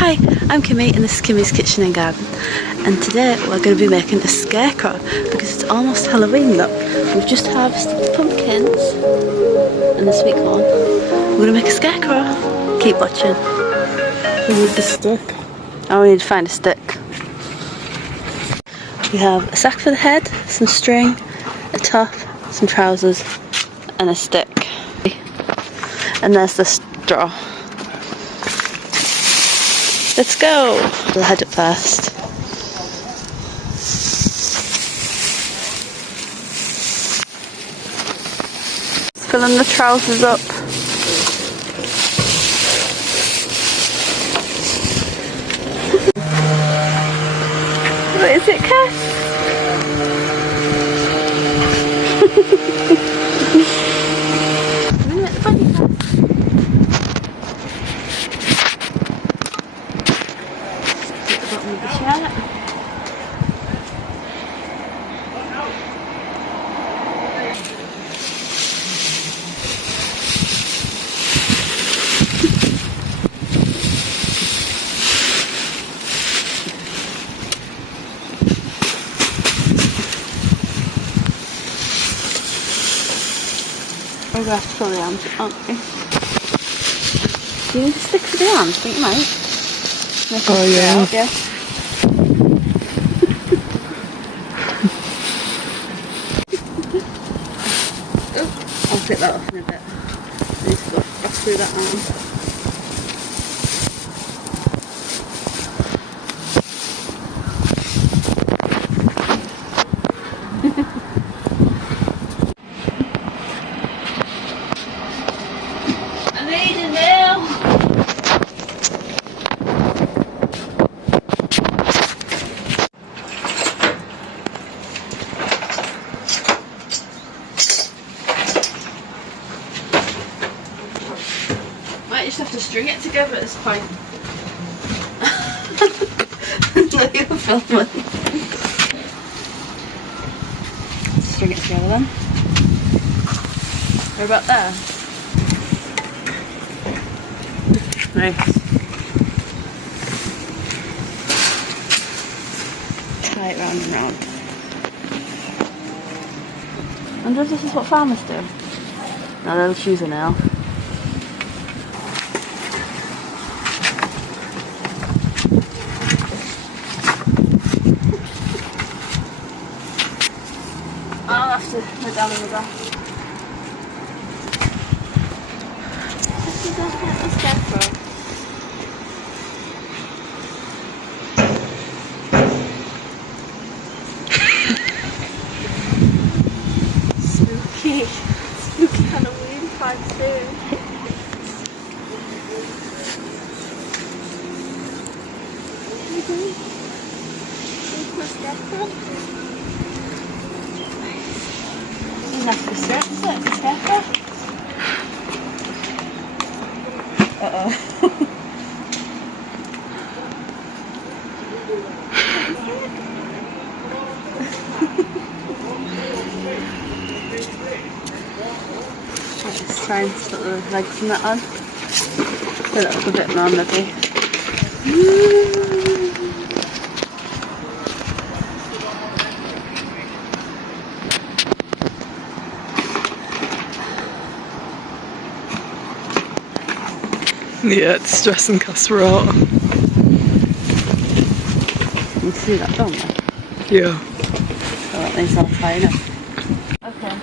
Hi, I'm Kimmy and this is Kimmy's Kitchen and Garden, and today we're going to be making a scarecrow because it's almost Halloween. Look, we've just harvested pumpkins and the sweet corn. We're going to make a scarecrow. Keep watching. We need the stick. Oh, we need to find a stick. We have a sack for the head, some string, a top, some trousers and a stick. And there's the straw. Let's go! We'll head up first. Filling the trousers up. What is it, Cass? We're going to have to fill the arms, aren't we? Do you need a stick for the arms? I think you might. Oh yeah. Yeah. Oh, I'll take that off in a bit. I need to go back through that arm. Might just have to string it together at this point. No, you're filming. String it together then. We're about there. Nice. Tie it round and round. I wonder if this is what farmers do. No, they'll choose a nail. I'll have to put down in the back. This is a scarecrow. Spooky. Spooky Halloween time soon. Enough for scarecrow. Uh-oh. Let's try and put the legs and that on. So that look a bit more maybe. Yeah, it's stressing casserole. You can see that, don't you? Yeah. So that needs to tie now. Okay.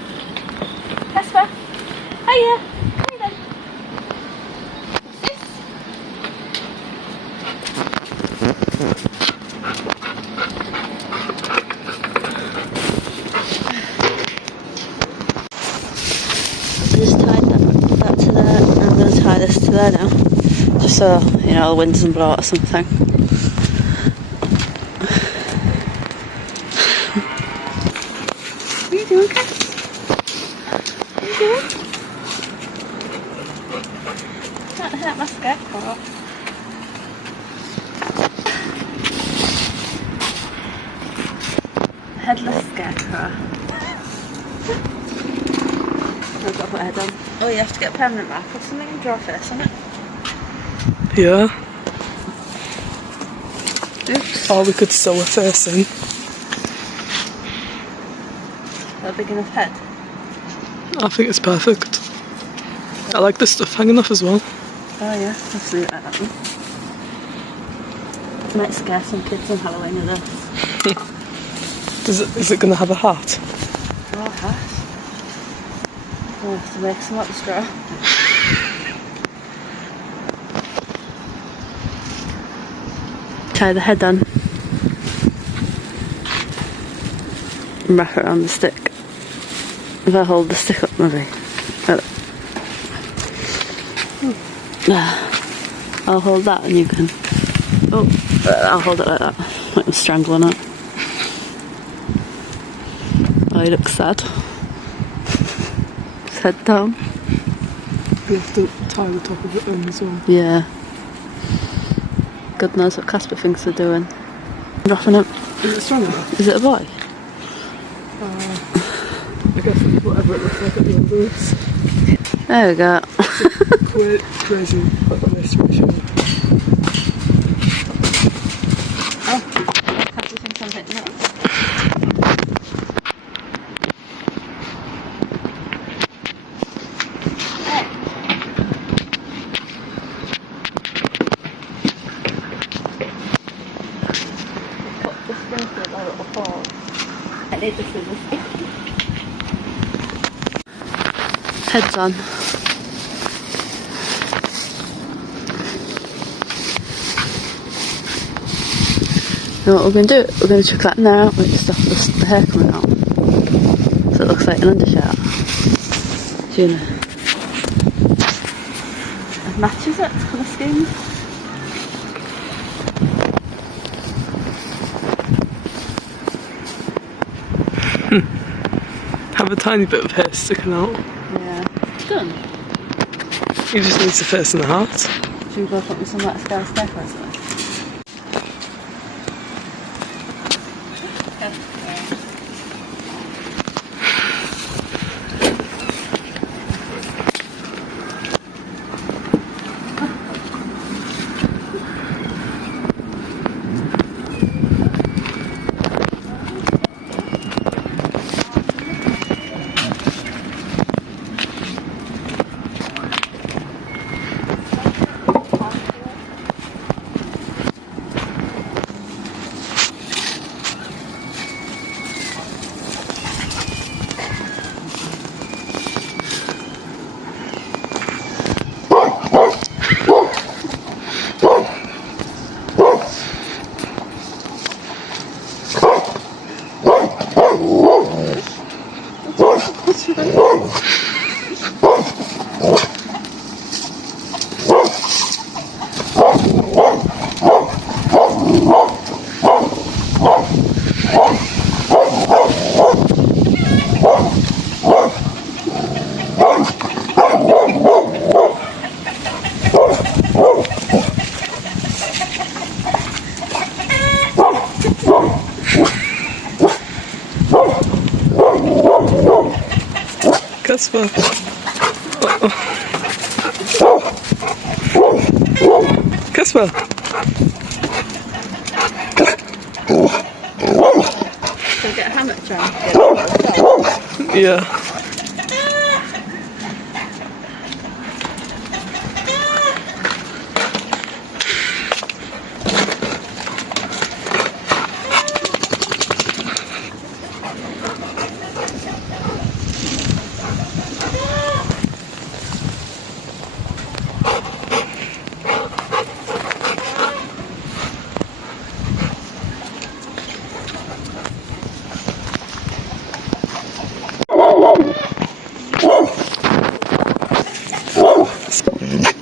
Casper! Hiya! Hi then! What's this? I just tied that to there, and I'm going to tie this to there now. Just so, you know, the wind doesn't blow out or something. What are you doing, Cass? What are you doing? Can't hurt my scarecrow. Headless scarecrow. I've got to put a head on. Oh, you have to get a permanent marker or something and draw a face on it. Yeah. Oops. Or we could sew a face in. A big enough head. I think it's perfect. I like the stuff hanging off as well. Oh yeah, let's leave it like that then. Might scare some kids on Halloween with this. Is it going to have a hat? Oh, a hat. We'll have to make some out of straw. Tie the head on. And wrap it around the stick. If I hold the stick up, maybe. I'll hold that and you can... Oh, I'll hold it like that. Like I'm strangling it. Oh, he looks sad. His head down. You have to tie the top of it in as well. Yeah. God knows what Casper thinks they're doing. Wrapping up. Is it strong enough? Is it a boy? I guess it's whatever it looks like at the end of this. There we go. Crazy illustration. Oh, Casper thinks I'm hitting it. Heads on. You know what we're going to do? We're going to chuck that in there, aren't we? To stop the hair coming out. So it looks like an undershirt. Do you know? It matches it, it's colour scheme. Have a tiny bit of hair sticking out. Yeah. It's done. You just need the face and the heart. Should we go put me some like Scarecrow or something? Casper. Casper. So get a hammock try and get it. Yeah.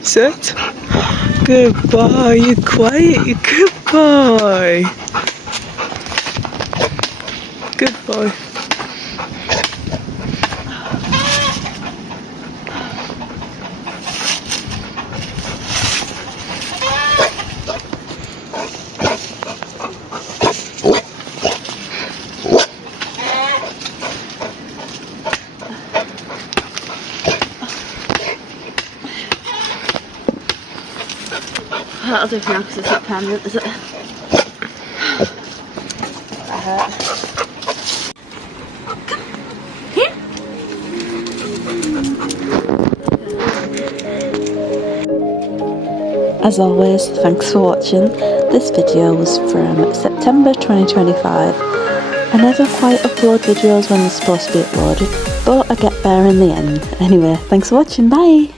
Sit. Good boy, you're quiet, you're good boy. Good boy. That'll do for now because it's not permanent, is it? hurt. Here. As always, thanks for watching. This video was from September 2025. I never quite upload videos when they're supposed to be uploaded, but I get there in the end. Anyway, thanks for watching, bye!